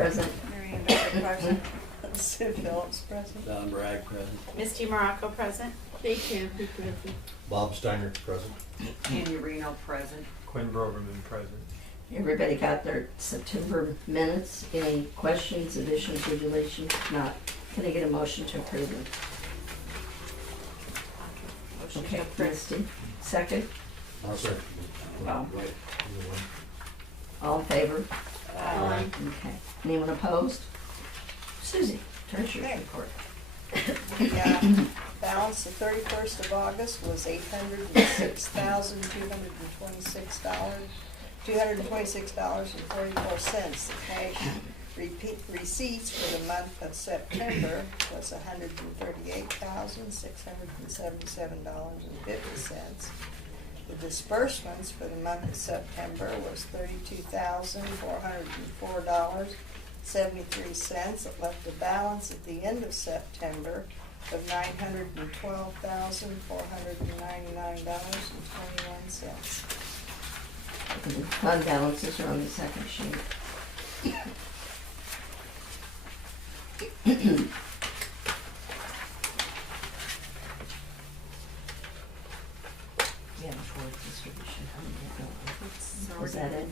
Present. Marion Becker present. Sue Phillips present. Don Bragg present. Misty Morocco present. They can't be present. Bob Steiner, present. Andy Reno present. Quinn Broverman present. Everybody got their September minutes? Any questions, additions, or deletions? If not, can I get a motion to approve them? Motion Okay, to approve. Misty. Second. I'll second. Bob. Right. Either one. All in favor? Aye. Okay. Anyone opposed? Susie, treasurer's Okay. report. The balance the 31st of August was $226,44. The cash receipts for the month of September was $138,677.50. The disbursements for the month of September was $32,404.73. It left a balance at the end of September of $912,499.21. And the fund balances are on the second sheet. Yeah, towards distribution. Is that it?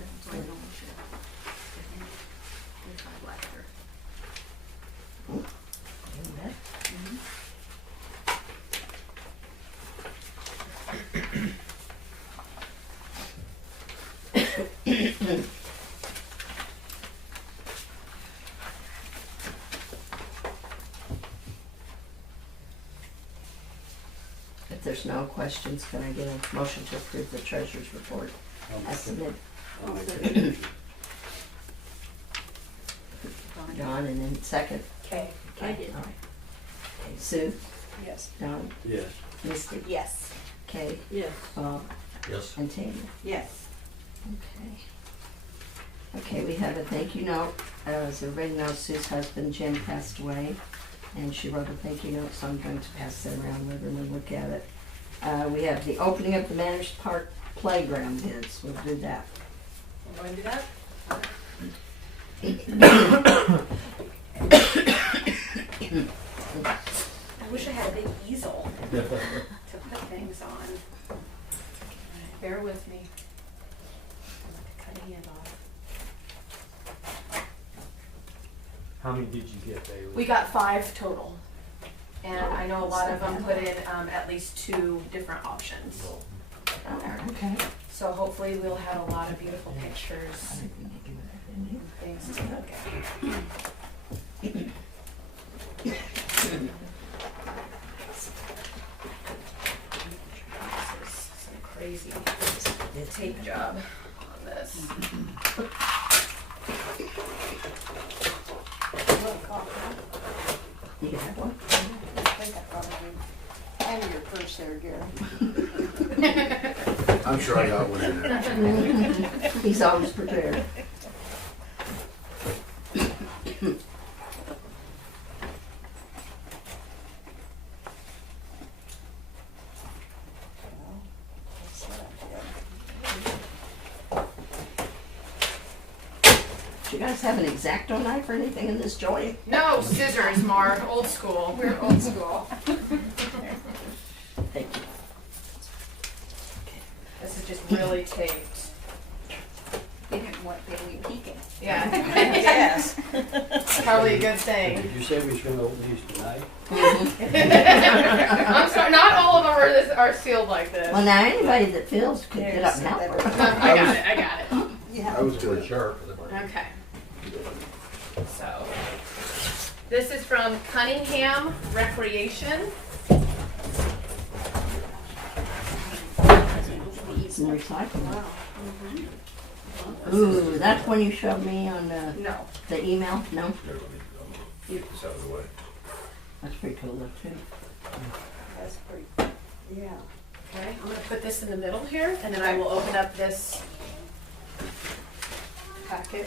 If there's no questions, can I get a motion to approve the treasurer's report as submitted? I'll make that motion. John, and then second. Okay. I did. All right. Okay, Sue, Yes. Don, Yes. Misty, Yes. Kay, Yes. Bob, Yes. and Tanya. Yes. Okay. Okay, we have a thank you note. As everybody knows, Sue's husband Jim passed away, and she wrote a thank you note, so I'm going to pass that around with her and look at it. We have the opening of the Manners Park playground bids. We'll do that. We're going to do that? I wish I had a big easel to put things on. Bear with me. Cut a hand off. How many did you get, Bailey? We got 5 total. And I know a lot of them put in at least 2 different options. Okay. So hopefully we'll have a lot of beautiful pictures and things to look at. This is some crazy tape job on this. You can have one. I think I probably hand your purse there, Gary. I'm sure I got one in there. He's always prepared. Well, that's that, Do you guys have an X-Acto knife or anything in this joint? No, scissors, Mark. Old school. We're old school. Thank you. This is just really taped. You didn't want Bailey peeking. Yeah. Yes. Probably a good thing. Did you say we was gonna open these tonight? I'm sorry, not all of them are sealed like this. Well, now anybody that feels could get up and help her. I got it, I got it. Yeah. I was pretty sharp. Okay. So, this is from Cunningham Recreation. It's in recycling. Ooh, that's when you showed me on No. the email? No? Get this out of the way. That's pretty cool though, too. That's pretty, yeah. Okay, I'm gonna put this in the middle here, and then I will open up this packet.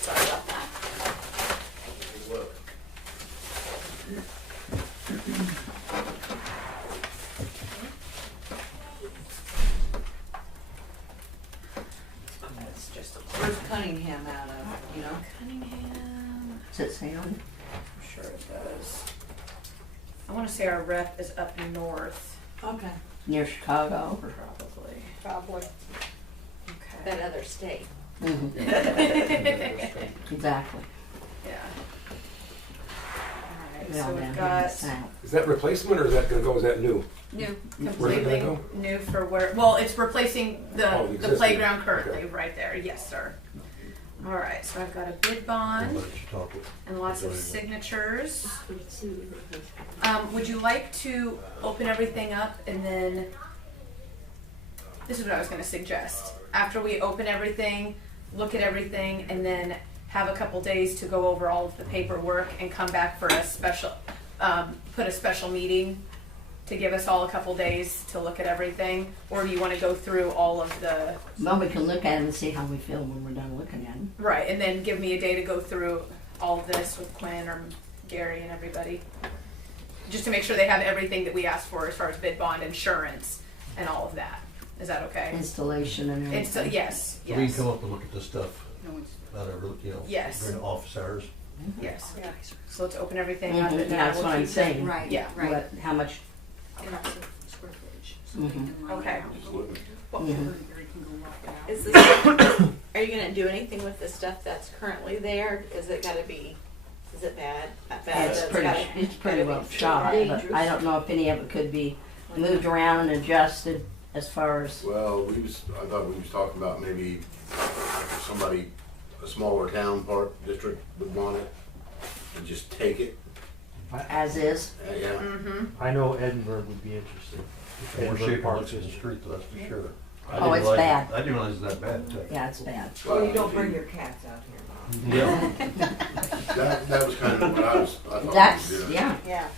Sorry about that. Where's Cunningham out of, you know? Cunningham. Does it say on it? I'm sure it does. I want to say our rep is up north, Okay. Near Chicago? probably. Probably. Okay. That other state. Mhm. Exactly. Yeah. Alright, Way so on we've down here in the got south. Is that replacement or is that gonna go, is that new? new, Where's it completely gonna go? new for where, well, it's replacing Oh, the the existing. playground currently, Okay. right there, yes, sir. Alright, so I've got a bid bond and lots of signatures. Would you like to open everything up and then, this is what I was gonna suggest. After we open everything, look at everything, and then have a couple days to go over all of the paperwork and come back for a special, put a special meeting to give us all a couple days to look at everything? Or do you wanna go through all of the, Well, we can look at it and see how we feel when we're done looking at it. right, and then give me a day to go through all of this with Quinn or Gary and everybody? Just to make sure they have everything that we asked for as far as bid bond, insurance, and all of that. Is that okay? Installation and everything. Yes, So we yes, can come up and look at this stuff, not ever, Yes. during office hours. yes. Yeah. So let's open everything up Mhm, and then that's we'll what I'm keep- saying. Right, Yeah. right. What, how much, And also square footage. So Mhm. they can line Okay. out. Absolutely. Mhm. Is this, are you gonna do anything with the stuff that's currently there? Is it gotta be, is it bad? Not bad, it's but pretty, gotta- it's pretty gotta be well shot, but dangerous. I don't know if any of it could be moved around and adjusted as far as, Well, I thought we was talking about maybe like if somebody, a smaller town park district would want it, and just take it. as is. Yeah, Mhm. I know Edinburgh would be interested. More Edinburgh shape Park looks in the District. street, that's for sure. I Oh, didn't it's realize- bad. I didn't realize it's that bad, too. Yeah, it's bad. Well, you don't bring your cats out here, Yeah. That was kind of what I thought we That's, was doing. yeah. Yeah.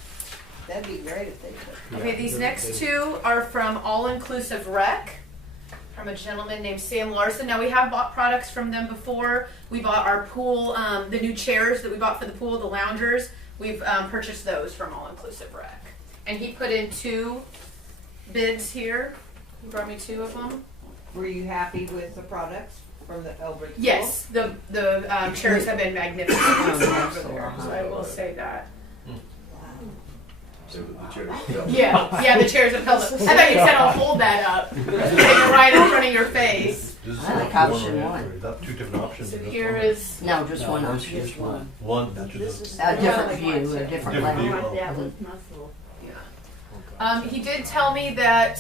That'd be great if they could. Okay, these next two are from All Inclusive Rec, from a gentleman named Sam Larson. Now, we have bought products from them before. We bought our pool, the new chairs that we bought for the pool, the loungers. We've purchased those from All Inclusive Rec. And he put in 2 bids here. He brought me 2 of them. Were you happy with the products from the Elbridge? Yes, the chairs have been magnificent over there, so I will say that. So the chairs. Yeah, the chairs have held up. I thought you said I'll hold that up. Take it right in front of your face. This is I like like option or one. is that two different options? So in this here one? is, No, just one No, option. just one. One, that's just A different view, a different Different level. view. yeah. He did tell me that,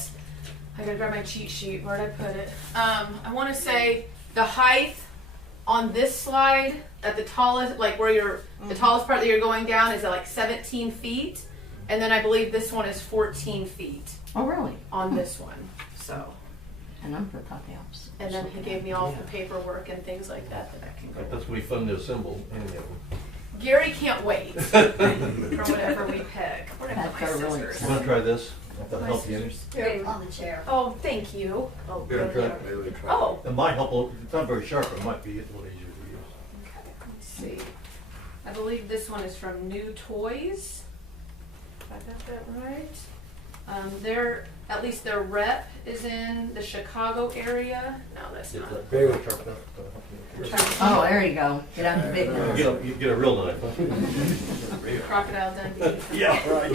I gotta grab my cheat sheet, where'd I put it? I wanna say the height on this slide at the tallest, like where you're, the tallest part that you're going down is at like 17 feet. And then I believe this one is 14 feet Oh, really? on this one, so. And I would have thought the opposite. And then he gave me all the paperwork and things like that that I can go. That's when we fund to assemble any of them. Gary can't wait for whatever we pick. Where did I put my That's really scissors? You wanna try this? If that'll My help you any? scissors. On the chair. Oh, thank you. Oh, Gonna try? Maybe try. Oh, It might help, it's not very sharp, but it might be a little easier to use. okay, let's see. I believe this one is from New Toys. If I got that right. At least their rep is in the Chicago area. No, that's Get not. that Very sharp enough to help you. Oh, there you go. Get out the big You one. get a real knife, huh? Crocodile Dundee. Yeah, right.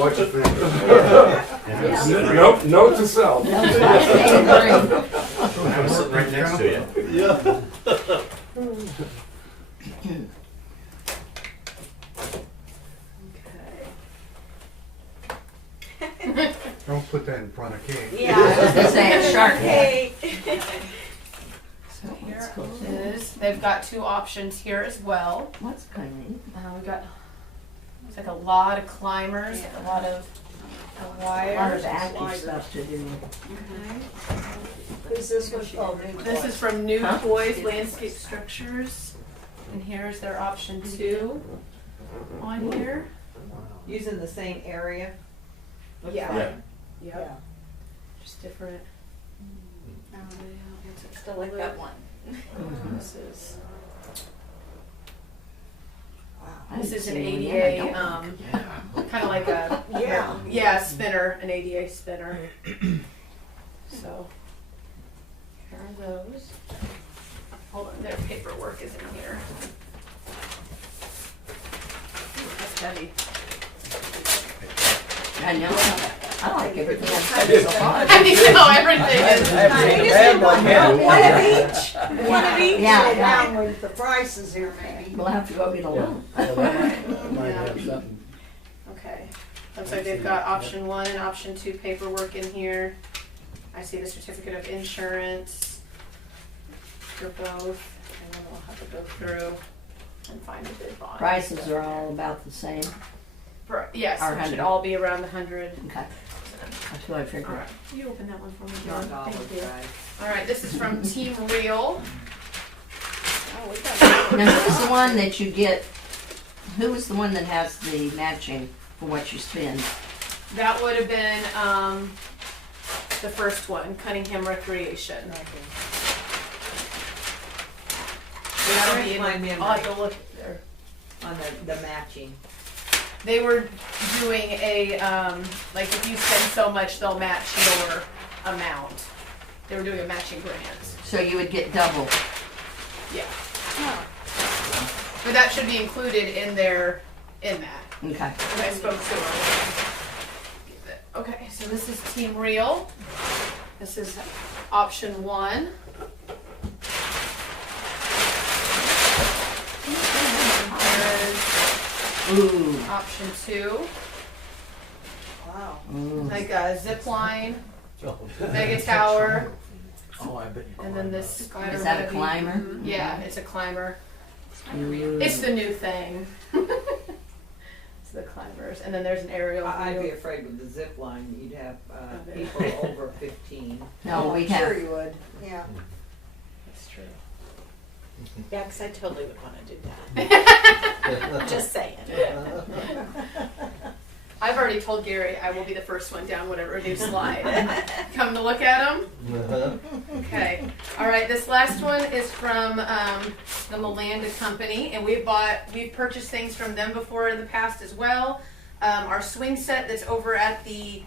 Watch your fingers. Nope, note to self. That's my favorite. I'm sitting right next to you. Yeah. Don't put that in front of Kate. Yeah. I was gonna say it's sharp. Hey. So here is, they've got 2 options here as well. What's kind We've got, it's like a lot of climbers, a lot of of, a lot wires. of active stuff to do. Who's this one? Oh, New This Toys. is from New Huh? Toys Landscape Structures. And here's their option 2 on here. Using the same area? Looks Yeah. like. Yep. Yeah. Just different. Still like that one. This is, I this didn't is an see one yet. I ADA, don't kind of like a, Yeah. spinner, an ADA spinner. So, here are those. Their paperwork is in here. Ooh, that's heavy. I know, I like everything I've said so far. I need to know everything is. One of each. One of each. Yeah, Sit yeah. down with the prices here, maybe. We'll have to go get a loan. Might have something. Okay. Looks like they've got option 1 and option 2 paperwork in here. I see the certificate of insurance for both, and then we'll have to go through and find a bid bond. Prices are all about the same. Yes, Our it should 100. all be around the 100. Okay, that's what I figured. All right, you open that one for me, Not John. all Thank the you. time. All right, this is from Team Real. Oh, we got Now, who's the one that you get, who is the one that has the matching for what you spend? That would have been the first one, Cunningham Recreation. That'll be in My the- memory. I'll have to look there. On the matching. They were doing a, like if you spend so much, they'll match your amount. They were doing a matching grant. So you would get double. Yeah. But that should be included in that. Okay. And I spoke to her. Okay, so this is Team Real. This is option 1. Ooh. Option 2, Wow. Ooh. like a zip line, mega tower, Oh, I bet you. and then this spider Is that a webby. climber? Yeah, it's a climber. Ooh. It's the new thing. It's the climbers, and then there's an aerial I'd be view. afraid with the zip line, you'd have Okay. people over 15. No, Oh, we I'm sure have, you would, yeah. That's true. Yeah, because I totally would want to do that. Just saying. I've already told Gary I will be the first one down whatever new slide. Come to look at them. Okay. All right. This last one is from the Melanda Company, and we've purchased things from them before in the past as well. Our swing set that's over at the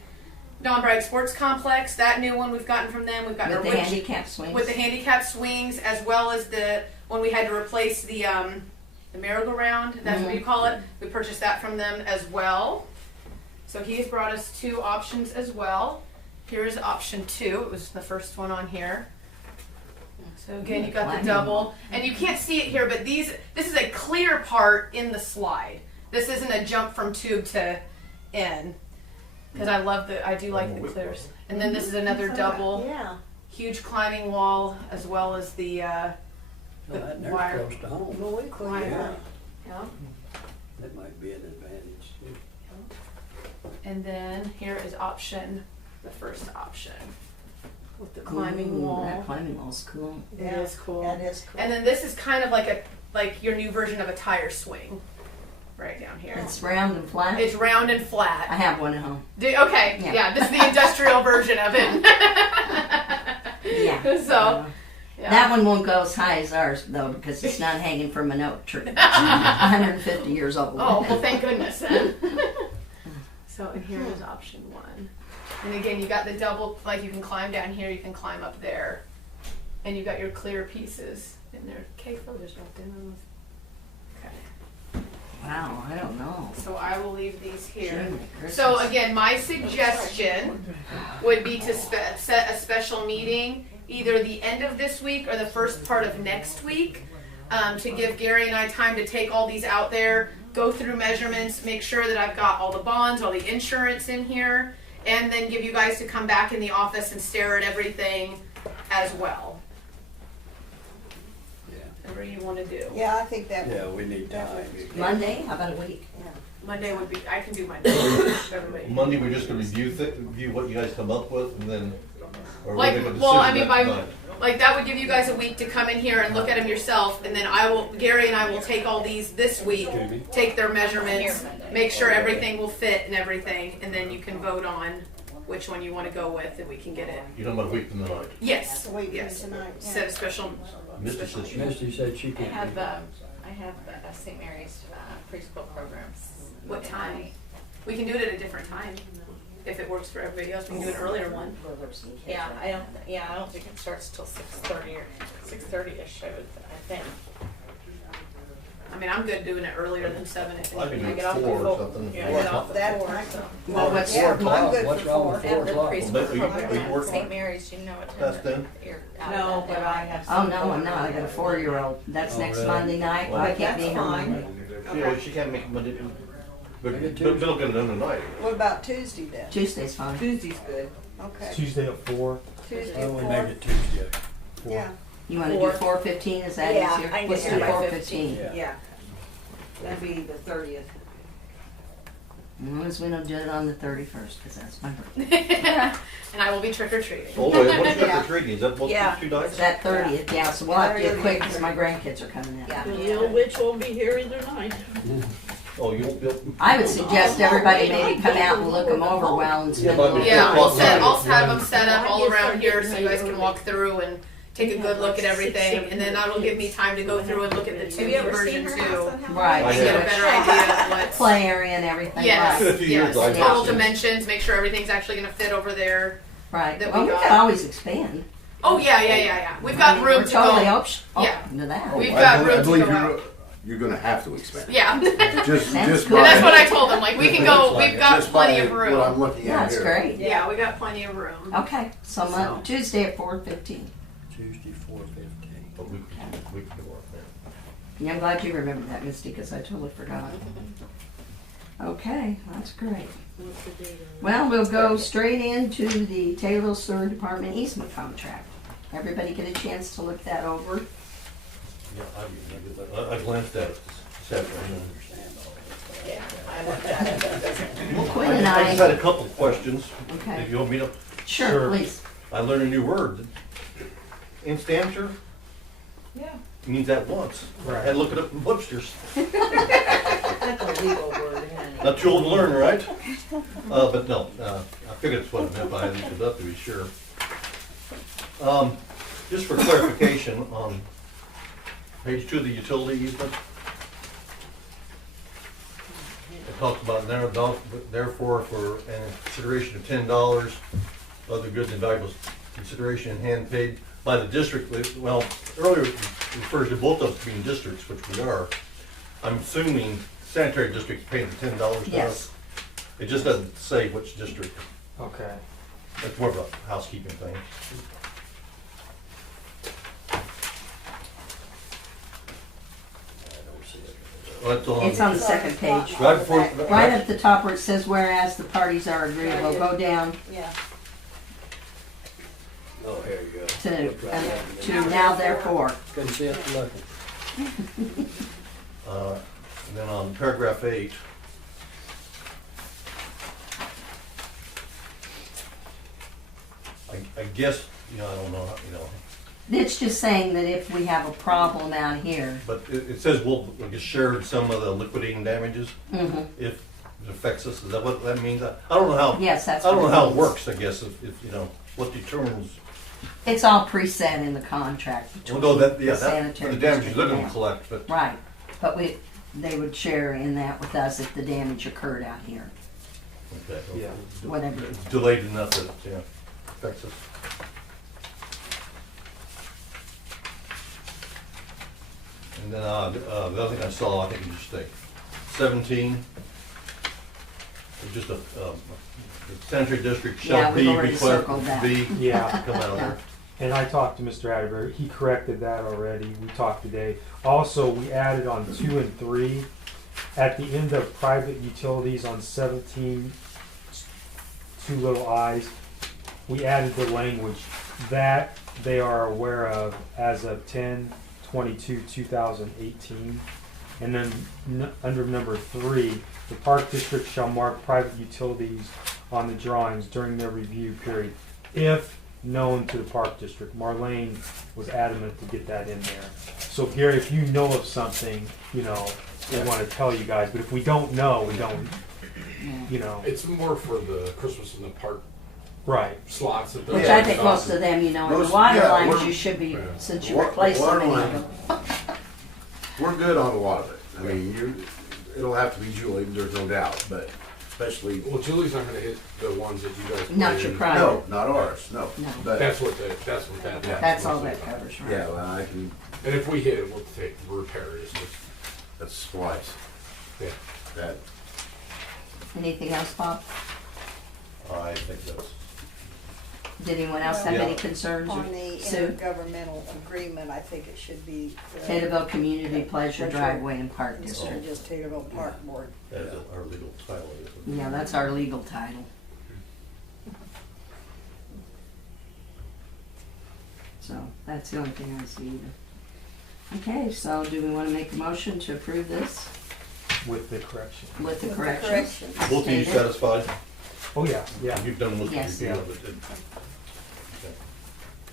Don Bragg Sports Complex. That new one we've gotten from them. We've gotten with our the wood- handicap swings. with the handicap swings, as well as the when we had to replace the merry-go-round. That's what you call it. We purchased that from them as well. So he's brought us 2 options as well. Here's option 2. It was the first one on here. So again, you got the Climbing double, wall. and you can't see it here, but this is a clear part in the slide. This isn't a jump from tube to in, because I do like the clears. And then this is another double, Yeah. huge climbing wall, as well as the Well, that near's wire. close to home. Well, we could, Wire. yeah. That might be an advantage too. And then here is the first option, with the climbing Ooh, wall. That climbing wall's cool. It is cool. That is cool. And then this is kind of like your new version of a tire swing, right down here. It's round and flat. It's round and I flat. have one at home. Okay, Yeah. yeah, this is the industrial version of it. Yeah. So, yeah. That one won't go as high as ours though, because it's not hanging from an oak tree. It's 150 years old. Oh, well, thank goodness then. So, and here is option 1. And again, you got the double, like you can climb down here, you can climb up there. And you got your clear pieces in there. Okay, there's no in those. Okay. Wow, I don't know. So I will leave these here. Jiminy Christmas. So again, my suggestion would be to set a special meeting either the end of this week or the first part of next week to give Gary and I time to take all these out there, go through measurements, make sure that I've got all the bonds, all the insurance in here, and then give you guys to come back in the office and stare at everything as well. Yeah. Whatever you want to do. Yeah, I think that Yeah, we need time. Monday? How about a week? Monday would be, I can do Monday. Everybody. Monday, we're just gonna review what you guys come up with, and then, or Like, we'll make a well, I decision mean, that night. like that would give you guys a week to come in here and look at them yourself, and then Gary and I will take all these this week, take their measurements, make sure everything will fit and everything, and then you can vote on which one you want to go with, and we can get it. You're talking about a week from tonight. Yes, the week yes. from tonight. Yeah. Set a special. Misty says she- Misty said she I can't. have do that. St. Mary's preschool programs. What at time? night. We can do it at a different time. if it works for everybody else, we can do an earlier one. Yeah, I don't think it starts till 6:30 or 6:30ish, I think. I mean, I'm good doing it earlier than 7 if I can I do get off 4 or before. something. Yeah, get off That at 4. time. Well, what's, Yeah, I'm good What's for wrong 4. with At 4 the o'clock? preschool But you program work at St. Mary's, you know what time That's done. you're out No, of but that I now. have. oh, no, I'm not, I got a 4-year-old, that's Oh, next really? Monday night, well, I But can't be that's here fine. Monday. You know, she can't make Monday. But Maybe Bill Tuesday. can do tonight. What about Tuesday then? Tuesday's fine. Tuesday's good. Okay. Tuesday at 4. Tuesday I at would 4? make it Tuesday. Yeah. You wanna do 4. 4:15, is that Yeah, easier? I can Let's get do here by 4:15. Yeah. Yeah. That'd be the 30th. As long as we don't do it on the 31st, cause that's my birthday. And I will be trick or treating. Oh, wait, what's Yeah. trick or treating? Is that both Yeah. 2 nights? It's that 30th, yeah, so we'll have to get quick, cause my grandkids are coming in. Yeah. The old witch won't be here either night. Oh, you won't be able. I would suggest everybody maybe come out and look them over well and spend a little Yeah, time. I'll have them set up all around here so you guys can walk through and take a good look at everything, and then that'll give me time to go through and look at the Have you 2D ever version seen her too. house on how? Right. And get a better idea of what's. Play area and everything, Yes, right, A few yes, years, I've total watched it. dimensions, make sure everything's actually gonna fit over there. right. That Well, we we got. could always expand. Oh, yeah. We've I got mean, room we're to totally go. open to that. We've I got believe- room I to believe go out. you're gonna have to expand. Yeah. And Just That's by. good. that's what I told them, like, we can go, Looks like we've got just by plenty of What room. I'm looking Yeah, at that's here. great. Yeah, we got plenty of room. Okay, so So. Tuesday at 4:15. Tuesday, 4:15. But we can work there. Yeah, I'm glad you remembered that, Misty, because I totally forgot. Okay, that's great. What's the date on Well, we'll go straight into the Taylorville Sewer Department easement contract. Everybody get a chance to look that over? Yeah, I glanced at it this afternoon. Yeah, I want that. Well, Quinn and I just had a I, couple of questions. okay, If you want me to, sure, Sure. please. I learned a new word. Instanter Yeah. means at once. I had to look it up in Webster's. That's a legal word, isn't it? Not too old to learn, right? But no, I figured that's what it meant, but I looked it up to be sure. Just for clarification, on page 2 of the utility easement, it talks about therefore for an consideration of $10, other goods and valuables consideration in hand paid by the district. Well, earlier it refers to both of us being districts, which we are. I'm assuming sanitary district's paying the $10 to Yes. us. It just doesn't say which district. Okay. It's more of a housekeeping thing. I don't see it. Well, it's on- It's on the second page. Right before. Right at the top where it says whereas the parties are agreeable, go down Yeah. Oh, here you go. to now therefore. Couldn't see it for looking. And then on paragraph 8, I guess, I don't know, It's just saying that if we have a problem out here, but it says we'll just share some of the liquidating damages mhm, if it affects us. Is that what that means? I don't know how, yes, that's I don't know what how it means. works, I guess, if what determines. It's all preset in the contract between Well, no, the that, sanitary the damages district they're and gonna them. collect, but, Right, but they would share in that with us if the damage occurred out here, okay. Yeah. whatever. It's delayed enough that it, affects us. And then, the other thing I saw, I think you just think, 17, it's just the sanitary district Yeah, shall we've be already circled that. Yeah. come out of there. And I talked to Mr. Atterbury. He corrected that already. We talked today. Also, we added on 2 and 3 at the end of private utilities on 17, 2 little i's. We added the language that they are aware of as of 10/22/2018. And then under number 3, the park district shall mark private utilities on the drawings during their review period if known to the park district. Marlene was adamant to get that in there. So Gary, if you know of something, we want to tell you guys, but if we don't know, we don't, It's more for the Christmas in the park right. slots that they're. Which I think most of them, in the Most- water yeah, lines, we're- you should be, yeah. since you Wa- replace so water many of line. them. We're good on a lot of it. I mean, it'll have to be Julie, there's no doubt, but especially. Well, Julie's not gonna hit the ones that you guys. put Not in. your private. No, not ours, no. No. But, That's what that. Yeah. That's all that covers, right? yeah, well, I can, And if we hit it, we'll take repair it. that's splice. Yeah. That, Anything else, Bob? I think that's, Did anyone else have Yeah. any concerns? On the Sue? intergovernmental agreement, I think it should be. Taylorville Community Pleasure Driveway and Park Instead of District. just Taylorville Park Board. that's our legal title. Yeah, that's our legal title. So, that's the only thing I see either. Okay, so do we wanna make a motion to approve this With the correction. with the With the corrections? corrections. Both of you Stated? satisfied? Oh, yeah, yeah. You've done with the Yes. review of it.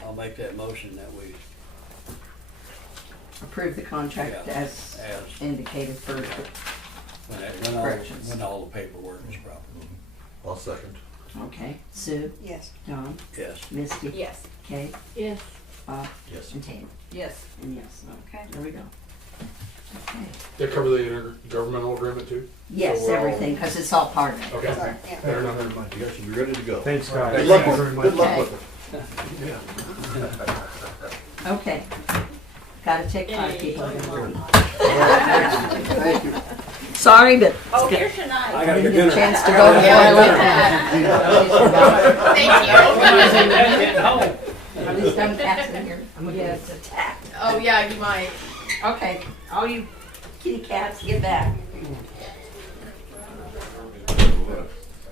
I'll make that motion that we, Approve the contract Yeah. as indicated for, Corrections. when all the paperwork is proper. I'll second. okay, Sue, Yes. John, Yes. Misty, Yes. Kate, Yes. Bob, Yes. and Tammy. Yes. And yes, Okay. there we go. Okay. They cover the intergovernmental agreement too? Yes, So we're all- everything, because it's all part of it. Okay. Sorry, yeah. Fair enough. Never mind. You guys should be ready to go. Thanks, guys. Good luck Thank you with very it. Good much. luck with it. Okay. Gotta take 5 people. Thank you. Sorry, but Oh, it's here's good. your knife. I I gotta didn't get get a dinner. chance to go before I left. Thank Are these dumb cats in here? I'm gonna get attacked. you. Oh, yeah, you might. Okay, all you kitty cats, get back.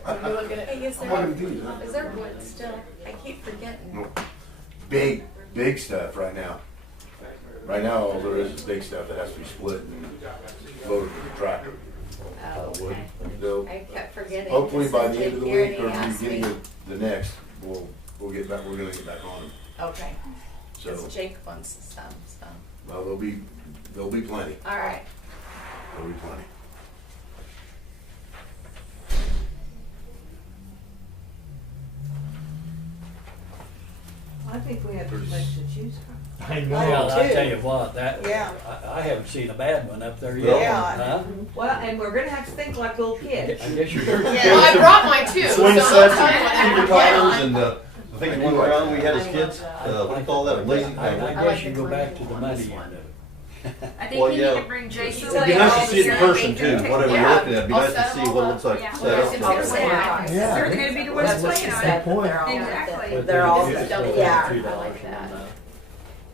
Hey, is there wood still? I keep forgetting. big stuff right now. Right now, all there is big stuff that has to be split and loaded with the tractor. Oh, okay. They'll- I kept forgetting. Hopefully by the end of the week or Asked me. beginning of the next, we'll get back, we're gonna get back on them. Okay, So, because Jake wants some, so, well, there'll be plenty, all right. there'll be plenty. I think we have too much to choose from. I Well, know. I tell you what, Yeah. I haven't seen a bad one up there Yeah. yet. Yeah. Huh? Well, and we're gonna have to think like little I kids. guess you're. Well, I brought mine too. Swing so sets, I'll tell you what and happened. tires, and the thing that went around we had as kids, what do you call that, lazy? I guess you go back to the money end of it. I think Well, you yeah. need to bring Jason. It'd be nice to see it in person too, whatever you're Yeah. looking at, it'd be I'll nice to set see them all what it up. looks like Yeah. set Yes, up. it's gonna say that. Yeah. They're gonna be the ones That's what playing she on said. it. Good point. Exactly. But They're all- it's still yeah. $2 I like that.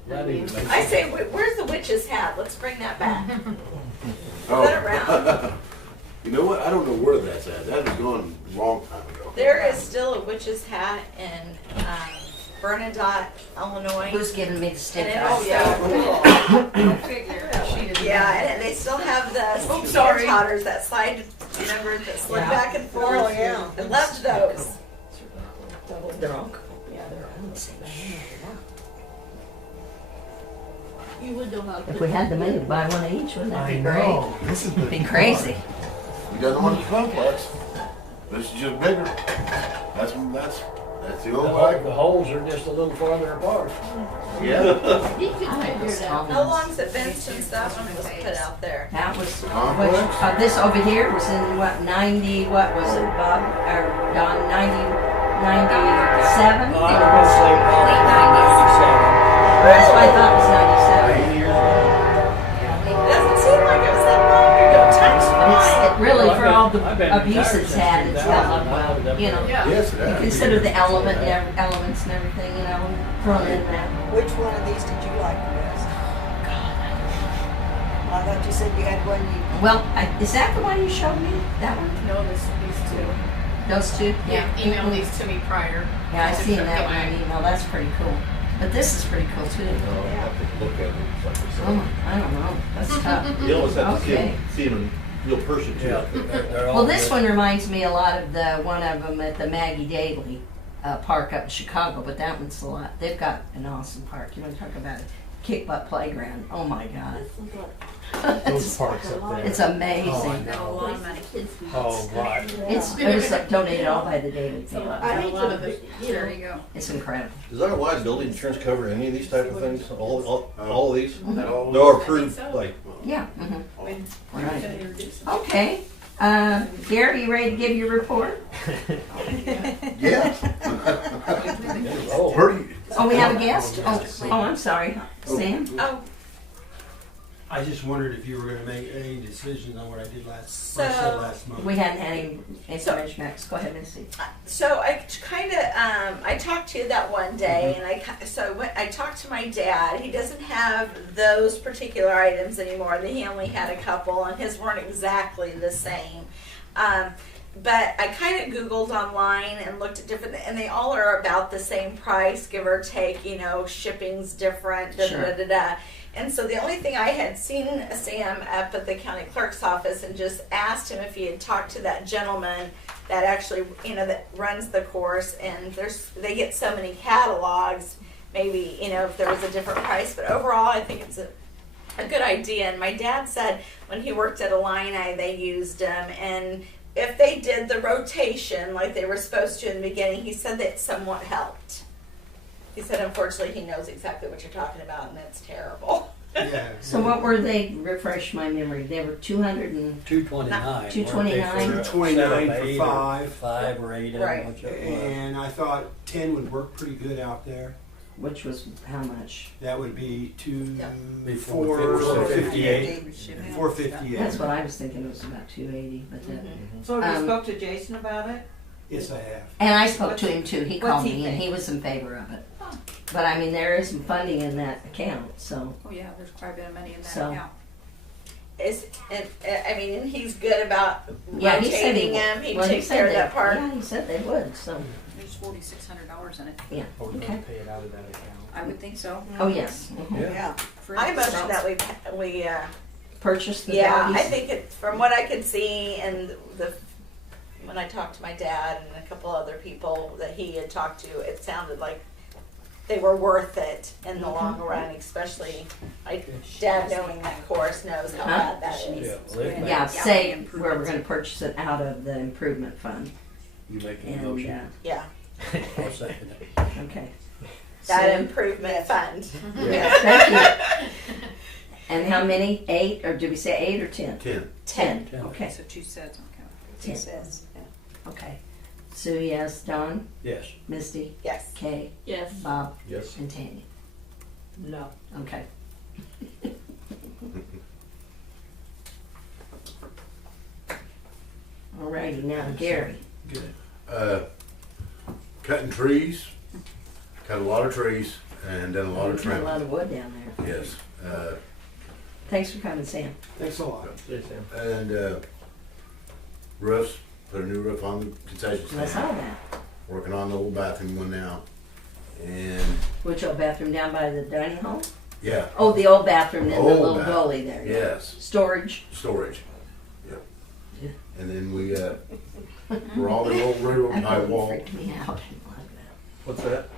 That even makes I say, sense. where's the witch's hat? Let's bring that back. Oh. Put it around. You know what, I don't know where that's at, that was gone a long time ago. There is still a witch's hat in Bernadette, Illinois. Who's giving me the And stick it eye? is so cool. Figure. She didn't. Yeah, and they still have the Oops, sorry. totters that slide, remember, that slid Yeah. back and forth. Oh, yeah. I loved those. They're all cool. Yeah, they're all the same. You would know how to. If we had the money to buy one of each, wouldn't that I be great? know. This is the Be crazy. We got the one at the complex, this is just bigger, that's the old bike. The holes are just a little farther apart. Yeah. He could figure it out. How long's it been since that one was put out there? That was, Complex? this over here was in what, 90, what was it, Bob, or Don, 97? I was gonna say probably Late 90s. That's what I thought was 97. 80 years ago. It doesn't seem like it was that long ago. Time's flying. It really, for all the I've been abuse retired it's since had, it's held up 2000. well, you know. Yeah. Yes, it You has. consider the elements and everything, you know, thrown in there. Which one of these did you like the best? I thought you said you had one you. Well, is that the one you showed me? That one? No, these two. Those two? Yeah, emailed these to me prior. Yeah, I To seen check that out one my- on email. That's pretty cool. But this is pretty cool too. I'll have to look at it, it's like I Oh, said. I don't know. That's tough. You almost have to Okay. see them in real person too. Yeah. they're all Well, this good. one reminds me a lot of the one of them at the Maggie Daly park up in Chicago, but that one's a lot. They've got an awesome park. You want to talk about a kick butt playground? Oh my God. Those parks up there. It's Oh, I amazing. know. Oh, right. It was donated all by the Daly people. I think Lot of it. There you go. It's incredible. Does our liability insurance cover any of these type of things, all of these? All- No approved, like, Yeah. I mean, Right. Okay. Gary, you ready to give your report? Yeah. Oh, Pretty, Oh, we have a guest? Oh, I'm sorry. Sam? Oh, I just wondered if you were gonna make any decisions on what I did last month. We hadn't had any information back. Go ahead, Missy. so I kind of I talked to you that one day, and I talked to my dad. He doesn't have those particular items anymore. He only had a couple, and his weren't exactly the same. But I kind of Googled online and looked at different, and they all are about the same price, give or take. You know, shipping's different. Da, Sure. da, da, da. And so the only thing I had seen Sam up at the county clerk's office and just asked him if he had talked to that gentleman that actually, you know, that runs the course, and they get so many catalogs, maybe, you know, if there was a different price. But overall, I think it's a good idea. And my dad said when he worked at Illini, they used them, and if they did the rotation like they were supposed to in the beginning, he said that somewhat helped. He said, unfortunately, he knows exactly what you're talking about, and it's terrible. Yeah. So what were they? Refresh my memory. They were 200 and 229. 229. 229 for 5. 5 or 8, Right. whichever it was. And I thought 10 would work pretty good out there. which was how much? That would be Be 458. 458. That's what I was thinking. It was about 280, but that. So have you spoke to Jason about it? Yes, I have. And I spoke to him too. He What's called he me and think? he was in favor of it. But I mean, there is some funding in that account, so. Oh, yeah, there's quite a bit of money in that So- account. I mean, and he's good about Yeah, he said rotating he them. He well, takes said care of they- that part. Yeah, he said they would. So There's $4,600 in it. yeah. Or we Okay. can pay it out of that account. I would think so. Oh yes. Mhm. Yeah. Yeah. I motion that we Purchase the yeah, doggies. I think it, from what I could see, and when I talked to my dad and a couple other people that he had talked to, it sounded like they were worth it in the long run, especially my dad, knowing that course, knows how Huh? bad that is. Yeah, well, they've Yeah, made- say improvements. where we're going to purchase it out of the improvement fund. You make a And motion. Yeah, I'll second it. okay. that So- improvement fund. Yes, thank you. And how many? 8, or did we say 8 or 10? 10. 10. 10. Okay. So 2 sets, okay. 10. Says, Okay. Sue, yes. Don, Yes. Misty, yes. Kay, Yes. Bob, Yes. and Tammy. No. Okay. Alrighty, now Gary. Cutting trees, cut a lot of trees and done a lot of We've got a trimming. lot of wood down there. Yes. Thanks for coming, Sam. Thanks a lot. And roofs, put a new roof on the concession I saw stand. that. Working on the old bathroom one now. And Which old bathroom down by the dining hall? yeah, Oh, the old bathroom in the Old little bathroom. gully there. yes, Storage. storage. Yep. Yeah. And then we, where all them old railroad That tie really wall, freaked me out. I didn't like that. What's that?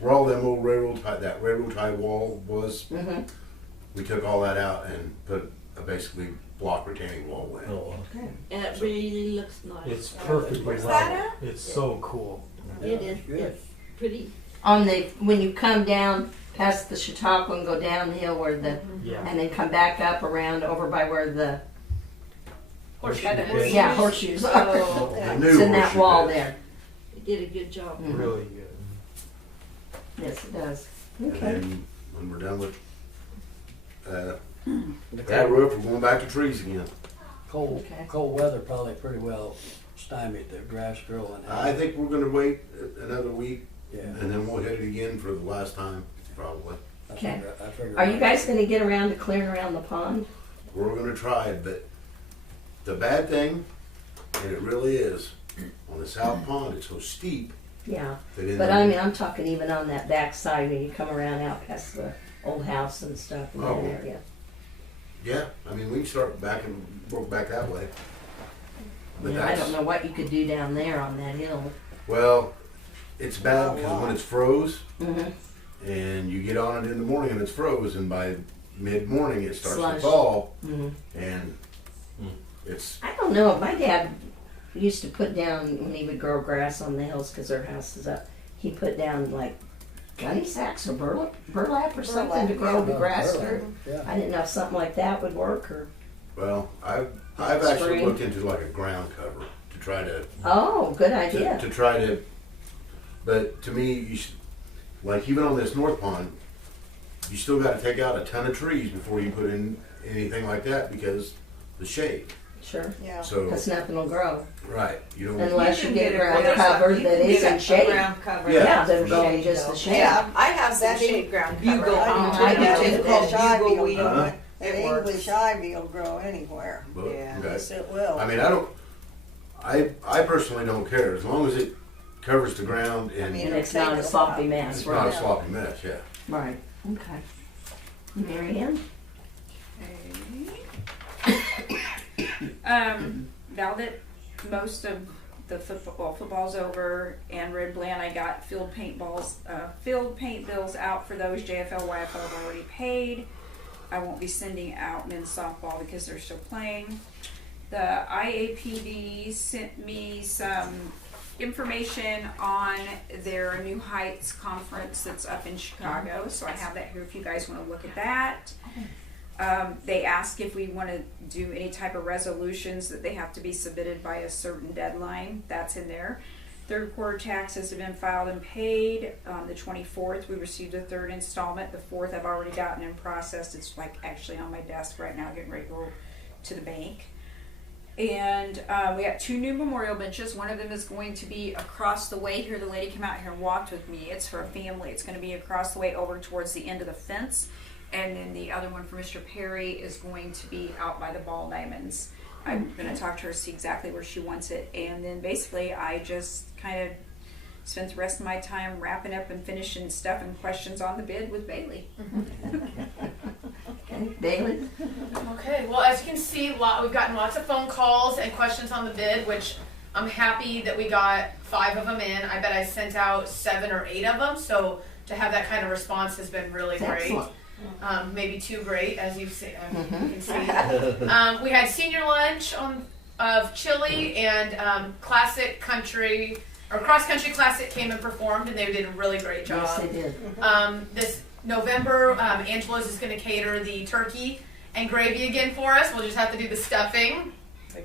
where all them old railroad tie, that railroad tie wall was, Mm-hmm. we took all that out and put a basically block retaining wall in. Oh, Okay. And it really looks nice. It's perfectly Where's level. that It's so cool. It is, good. it's pretty. On the, when you come down past the Chautauqua and go downhill where the, Yeah. and then come back up around over by where the, Horseshoe. yeah, horseshoes are. Oh, The It's new in that horseshoe wall bed. there. they did a good job. Mhm. Really good. Yes, it does. And Okay. then when we're done with that roof, we're going back to trees again. Cold, Okay. cold weather probably pretty well stymied the grass growing. I think we're gonna wait another week Yeah. and then we'll hit it again for the last time, probably. Okay. I figure. Are you guys gonna get around to clearing around the pond? We're gonna try it, but the bad thing, and it really is, on the south pond, it's so steep Yeah. that in But the- I mean, I'm talking even on that back side when you come around out past the old house and stuff in that Oh. area. yeah, I mean, we can start back and work back that way. But Yeah, I that's, don't know what you could do down there on that hill. well, it's bad because when it's froze Mm-hmm. and you get on it in the morning and it's froze and by mid-morning it starts Slush. to thaw Mm-hmm. and it's, I don't know. My dad used to put down when he would grow grass on the hills because their house is up. He put down like gunny sacks or burlap or something to grow the Oh, grass burlap. through. Yeah. I didn't know if something like that would work or Well, I've actually Spring. looked into like a ground cover to try to Oh, good idea. to try to. But to me, like even on this north pond, you still got to take out a ton of trees before you put in anything like that because the shade. Sure. Yeah. So Because nothing will grow. right, you don't. Unless you can get a get a ground ground cover cover. You that can is get in a shade. ground cover. Yeah. Yeah, they're Shade, growing just the though. shade. Yeah. I have some That shade ground Bugle. cover. I do too. It's called English ivy bugle will weed. grow. It An works. English ivy will grow anywhere. But, Yeah. okay. Yes, it will. I mean, I don't. I personally don't care as long as it covers the ground and I mean, And it's not a sloppy mess, it's not a right? sloppy mess. Yeah. Right, okay. Mary Ann? Now that most of the football's over and Red Bland, I got field paint bills out for those. JFL, YFL have already paid. I won't be sending out men's softball because they're still playing. The IAPD sent me some information on their New Heights conference that's up in Chicago, so I have that here if you guys want to look at that. They ask if we want to do any type of resolutions that they have to be submitted by a certain deadline. That's in there. Third quarter taxes have been filed and paid. On the 24th, we received the third installment. The fourth I've already gotten and processed. It's like actually on my desk right now, getting ready to go to the bank. And we got 2 new memorial benches. One of them is going to be across the way here. The lady came out here and walked with me. It's for a family. It's going to be across the way over towards the end of the fence. And then the other one for Mr. Perry is going to be out by the ball diamonds. I'm going to talk to her, see exactly where she wants it. And then basically I just kind of spent the rest of my time wrapping up and finishing stuff and questions on the bid with Bailey. Okay, Bailey? Okay, well, as you can see, we've gotten lots of phone calls and questions on the bid, which I'm happy that we got 5 of them in. I bet I sent out 7 or 8 of them, so to have that kind of response has been really great. Excellent. Maybe too great, as you can see. We had senior lunch of chili and classic country, or cross country classic came and performed, and they did a really great job. Yes, they did. This November, Angela's is going to cater the turkey and gravy again for us. We'll just have to do the stuffing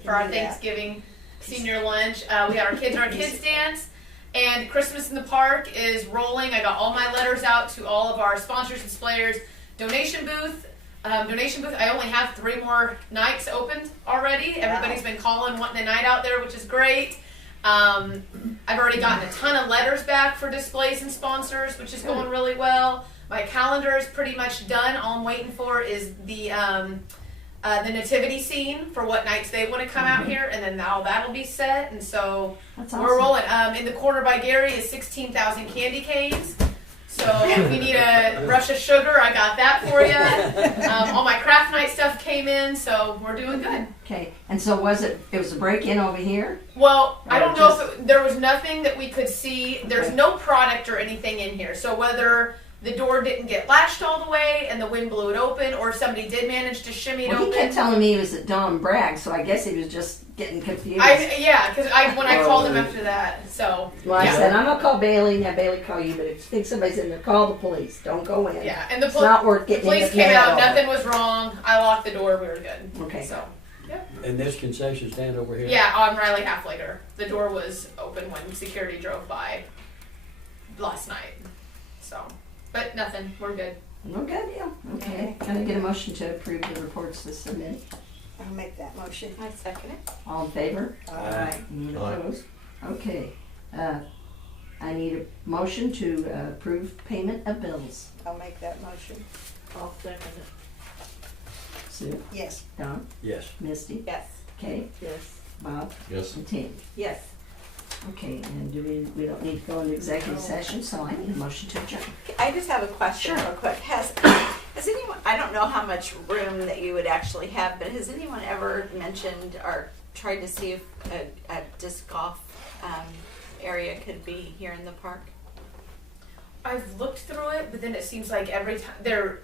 for our Thanksgiving senior lunch. We had our kids dance, and Christmas in the Park is rolling. I got all my letters out to all of our sponsors and displayers. Donation booth. I only have 3 more nights open already. Everybody's been calling, wanting a night out there, which is great. I've already gotten a ton of letters back for displays and sponsors, which is going really well. My calendar is pretty much done. All I'm waiting for is the nativity scene for what nights they want to come out here, and then now that'll be set. And so That's we're awesome. rolling. In the corner by Gary is 16,000 candy canes. So if we need a rush of sugar, I got that for you. All my craft night stuff came in, so we're doing good. Okay, and so it was a break-in over here? Well, I Or don't know just- if there was nothing that we could see. There's Okay. no product or anything in here. So whether the door didn't get latched all the way and the wind blew it open, or if somebody did manage to shimmy it Well, he open. kept telling me he was at Don Bragg, so I guess he was just getting confused. Because when I called him after that, so Well, I yeah. said, I'm gonna call Bailey, now Bailey call you, but if you think somebody's in there, call the police, don't go in. Yeah, and the It's not worth the getting police in the came out, over. nothing was wrong. I locked the door, we were good. Okay. So And this concession stand over here? yeah, on Riley Halflater, the door was open when security drove by last night. So, but nothing, we're good. Oh, good deal. Okay. Can I get a motion to approve the reports this submitted? I'll make that motion. I second it. All in favor? Aye. Any Aye. opposed? Okay. I need a motion to approve payment of bills. I'll make that motion. I'll second it. Sue? Yes. Don? Yes. Misty? Yes. Kay? Yes. Bob? Yes. And Tammy? Yes. Okay, and we don't need to go into executive session, so I need a motion to adjourn. I just have a question Sure. real quick. Has anyone, I don't know how much room that you would actually have, but has anyone ever mentioned or tried to see if a disc golf area could be here in the park? I've looked through it, but then it seems like every time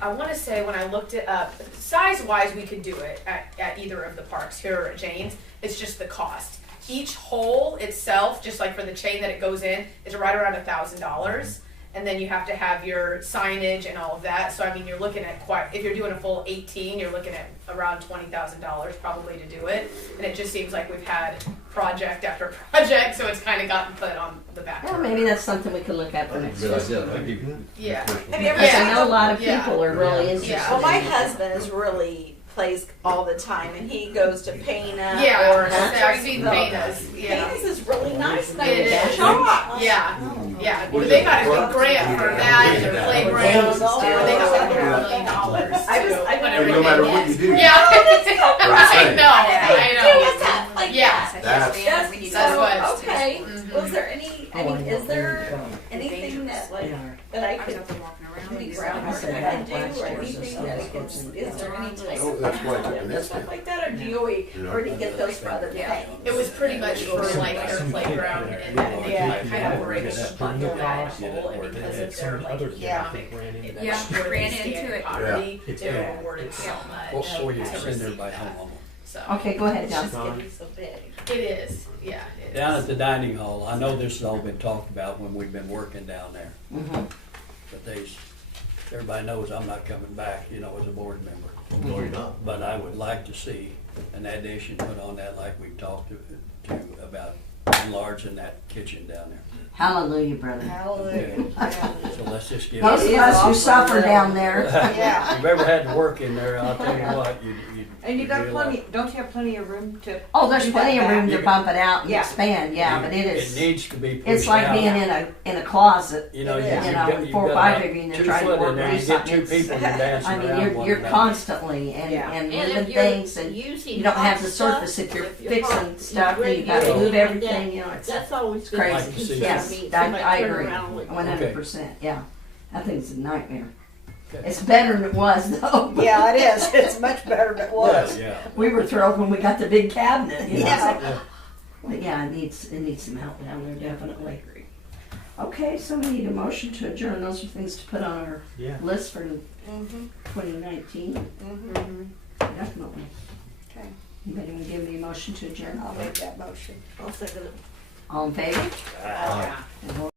I want to say when I looked it up, size-wise we could do it at either of the parks here or at Jane's. It's just the cost. Each hole itself, just like for the chain that it goes in, is right around $1,000. and then you have to have your signage and all of that. So I mean, you're looking at quite, if you're doing a full 18, you're looking at around $20,000 probably to do it. And it just seems like we've had project after project, so it's kind of gotten put on the back Well, burner. maybe that's something we can look at for next Good fiscal. idea. Thank you. Yeah. Have you ever Because I seen know a the- lot of Yeah. people are really interested. Yeah. Well, my in it. husband is really plays all the time, and he goes to Pana Yeah, or I've seen Pena's. Yeah. Pena's is really nice, and I It was is. shocked. Yeah, yeah. What is They it, got a good park? grant for that and their playground. Games. They got like $1 million. I was- I to put went everything no matter in. what you do. Yeah. I know. Hey, I what's that? Like Yeah. that. That's- Yes, That's so, what- okay. Mhm. Was there any, I mean, is there anything that like, that I could, any ground I work said I that could do, last or year, anything so that I it's could, good. is there any type Oh, of that's why I took the nest stuff down. like that, or do you always, or do you get those for other Yeah. things? It was pretty much for like their playground, and then they kind of were able to bundle that in a whole, and because of their like economic, yeah, where ran they stand into in it. poverty, It's they were bad. awarded so Well, much. so you to send there receive by that. home. So Okay, go ahead, It's John. just getting so big. it is, yeah. It Down is. at the dining hall, I know this has all been talked about when we've been working down there, Mhm. but everybody knows I'm not coming back, you know, as a board member. No, you're not. But I would like to see an addition put on that like we've talked to about enlarging that kitchen down there. Hallelujah, brother. Hallelujah. So let's just give Those it. of us who suffer down there. Yeah. If you've ever had to work in there, I'll tell you what, you And you got realize- plenty, don't you have plenty of room to? Oh, there's do plenty that of room back? to bump it out and Yeah. expand, yeah, but it It is, needs to be pushed out. it's like being in a closet. You know, It is. you've You got, know, you've 4 or got 5 about of you and they're 2 trying to foot work in there, do you get something. 2 people and you're dancing I mean, around you're one another. constantly and Yeah. moving if you're things and using you don't have hot the stuff, surface if you're hot- fixing stuff, then you you gotta really move need everything, that. you know, it's That's always good. crazy. Like to see Yes, Somebody I turn agree, around with- 100%, yeah. I think it's a nightmare. Okay. It's better than it was though. Yeah, it is. It's much better than it was. Yeah. We were thrilled when we got the big cabinet, you know. Yeah. Yeah. But yeah, it needs some help down there, definitely. Okay, so we need a motion to adjourn. Those are things to put on our Yeah. list for Mhm. 2019. Mhm. Definitely. Okay. Anybody want to give me a motion to adjourn? I'll make that motion. I'll second it. All in favor? Aye. And we'll